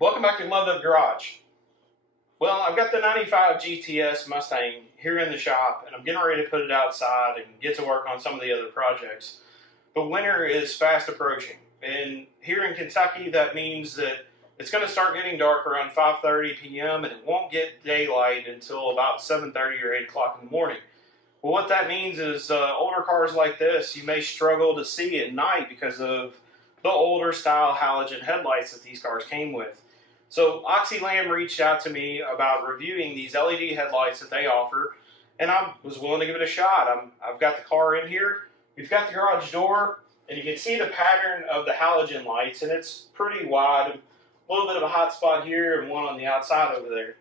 Welcome back to Loved Up Garage. Well, I've got the 95 GTS Mustang here in the shop, and I'm getting ready to put it outside and get to work on some of the other projects. But winter is fast approaching, and here in Kentucky, that means that it's going to start getting dark around 5:30 p.m. and it won't get daylight until about 7:30 or 8 o'clock in the morning. Well, what that means is older cars like this, you may struggle to see at night because of the older style halogen headlights that these cars came with. So Oxilam reached out to me about reviewing these LED headlights that they offer, and I was willing to give it a shot. I've got the car in here, we've got the garage door, and you can see the pattern of the halogen lights, and it's pretty wide. A little bit of a hot spot here and one on the outside over there.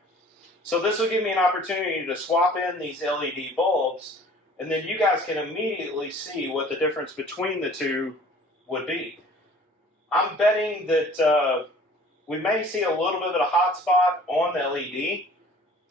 So this will give me an opportunity to swap in these LED bulbs, and then you guys can immediately see what the difference between the two would be. I'm betting that we may see a little bit of a hot spot on the LED.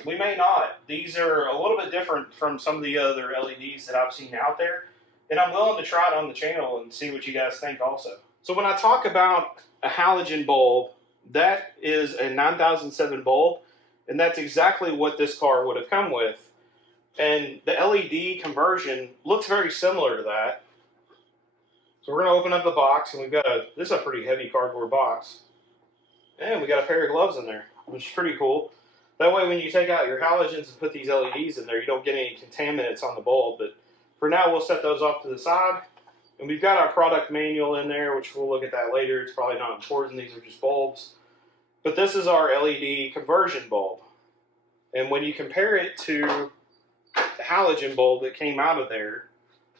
We may not. These are a little bit different from some of the other LEDs that I've seen out there, and I'm willing to try it on the channel and see what you guys think also. So when I talk about a halogen bulb, that is a 9007 bulb, and that's exactly what this car would have come with. And the LED conversion looks very similar to that. So we're going to open up the box, and we've got this is a pretty heavy cardboard box. And we got a pair of gloves in there, which is pretty cool. That way when you take out your halogens and put these LEDs in there, you don't get any contaminants on the bulb. But for now, we'll set those off to the side. And we've got our product manual in there, which we'll look at that later. It's probably not important. These are just bulbs. But this is our LED conversion bulb. And when you compare it to the halogen bulb that came out of there,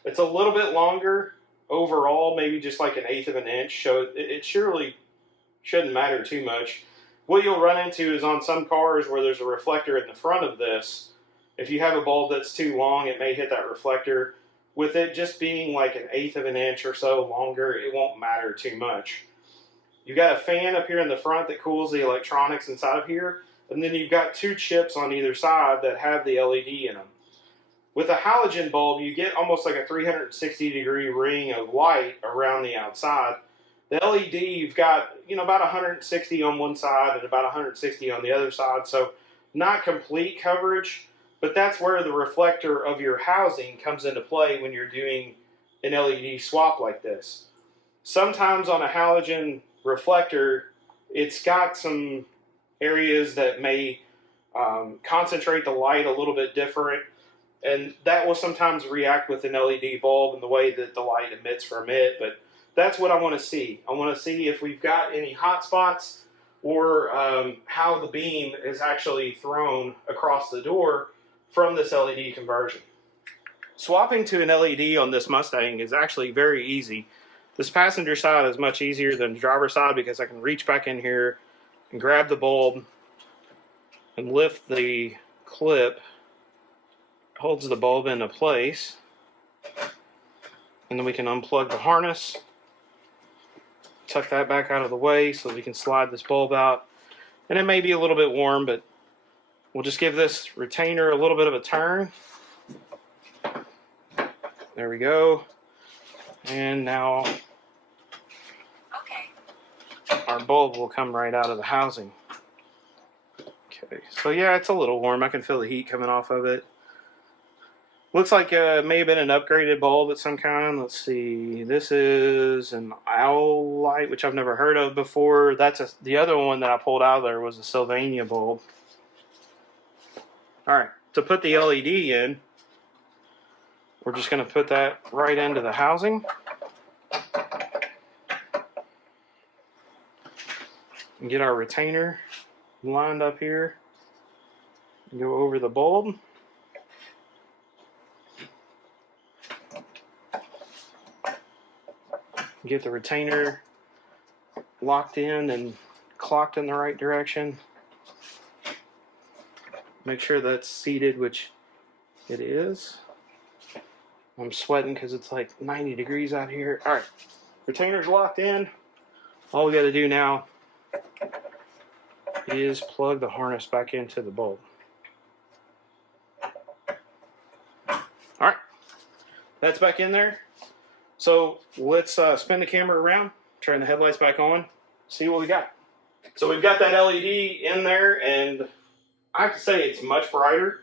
it's a little bit longer overall, maybe just like 1/8 of an inch. So it surely shouldn't matter too much. What you'll run into is on some cars where there's a reflector in the front of this, if you have a bulb that's too long, it may hit that reflector. With it just being like 1/8 of an inch or so longer, it won't matter too much. You've got a fan up here in the front that cools the electronics inside of here, and then you've got 2 chips on either side that have the LED in them. With a halogen bulb, you get almost like a 360-degree ring of light around the outside. The LED, you've got, about 160 on one side and about 160 on the other side, so not complete coverage, but that's where the reflector of your housing comes into play when you're doing an LED swap like this. Sometimes on a halogen reflector, it's got some areas that may concentrate the light a little bit different, and that will sometimes react with an LED bulb and the way that the light emits from it. But that's what I want to see. I want to see if we've got any hot spots or how the beam is actually thrown across the door from this LED conversion. Swapping to an LED on this Mustang is actually very easy. This passenger side is much easier than the driver's side because I can reach back in here and grab the bulb and lift the clip. Holds the bulb into place, and then we can unplug the harness, tuck that back out of the way so we can slide this bulb out. And it may be a little bit warm, but we'll just give this retainer a little bit of a turn. There we go. And now our bulb will come right out of the housing. Okay, so yeah, it's a little warm. I can feel the heat coming off of it. Looks like it may have been an upgraded bulb of some kind. Let's see. This is an owl light, which I've never heard of before. The other one that I pulled out of there was a Sylvania bulb. Alright, to put the LED in, we're just going to put that right into the housing. And get our retainer lined up here. Go over the bulb. Get the retainer locked in and clocked in the right direction. Make sure that's seated, which it is. I'm sweating because it's like 90 degrees out here. Alright, retainer's locked in. All we got to do now is plug the harness back into the bulb. Alright, that's back in there. So let's spin the camera around, turn the headlights back on, see what we got. So we've got that LED in there, and I have to say it's much brighter,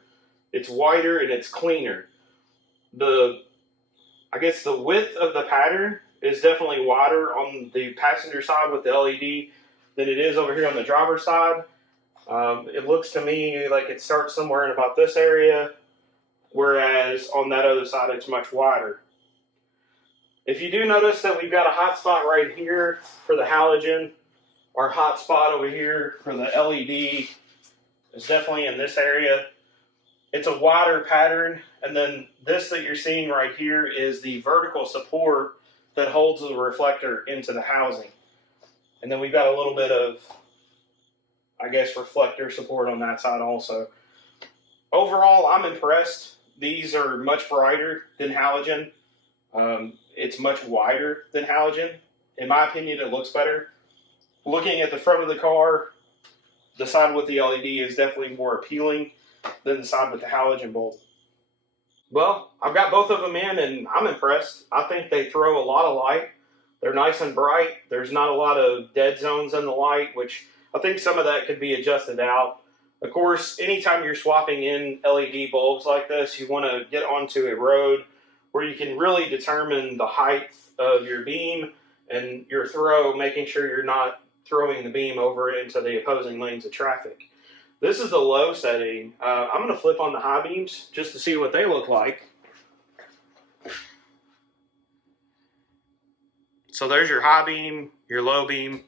it's wider, and it's cleaner. I guess the width of the pattern is definitely wider on the passenger side with the LED than it is over here on the driver's side. It looks to me like it starts somewhere in about this area, whereas on that other side it's much wider. If you do notice that we've got a hot spot right here for the halogen, our hot spot over here for the LED is definitely in this area. It's a wider pattern, and then this that you're seeing right here is the vertical support that holds the reflector into the housing. And then we've got a little bit of, I guess, reflector support on that side also. Overall, I'm impressed. These are much brighter than halogen. It's much wider than halogen. In my opinion, it looks better. Looking at the front of the car, the side with the LED is definitely more appealing than the side with the halogen bulb. Well, I've got both of them in, and I'm impressed. I think they throw a lot of light. They're nice and bright. There's not a lot of dead zones in the light, which I think some of that could be adjusted out. Of course, anytime you're swapping in LED bulbs like this, you want to get onto a road where you can really determine the height of your beam and your throw, making sure you're not throwing the beam over into the opposing lanes of traffic. This is the low setting. I'm going to flip on the high beams just to see what they look like. So there's your high beam, your low beam.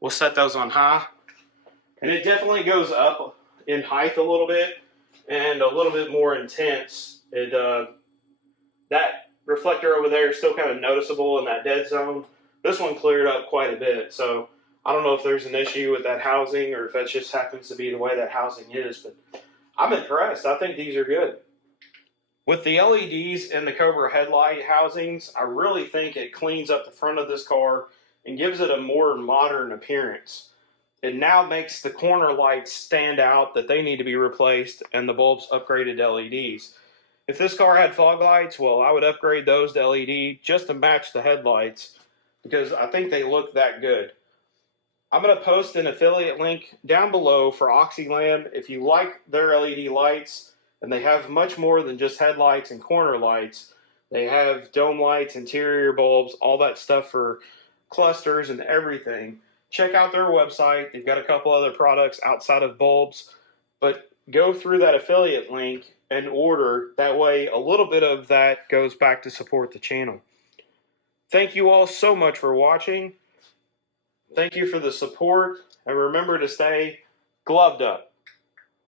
We'll set those on high. And it definitely goes up in height a little bit and a little bit more intense. That reflector over there is still kind of noticeable in that dead zone. This one cleared up quite a bit, so I don't know if there's an issue with that housing or if that just happens to be the way that housing is, but I'm impressed. I think these are good. With the LEDs and the Cobra headlight housings, I really think it cleans up the front of this car and gives it a more modern appearance. It now makes the corner lights stand out that they need to be replaced and the bulbs upgraded to LEDs. If this car had fog lights, well, I would upgrade those to LED just to match the headlights because I think they look that good. I'm going to post an affiliate link down below for Oxilam. If you like their LED lights, and they have much more than just headlights and corner lights. They have dome lights, interior bulbs, all that stuff for clusters and everything. Check out their website. They've got a couple other products outside of bulbs, but go through that affiliate link and order. That way, a little bit of that goes back to support the channel. Thank you all so much for watching. Thank you for the support, and remember to stay gloved up.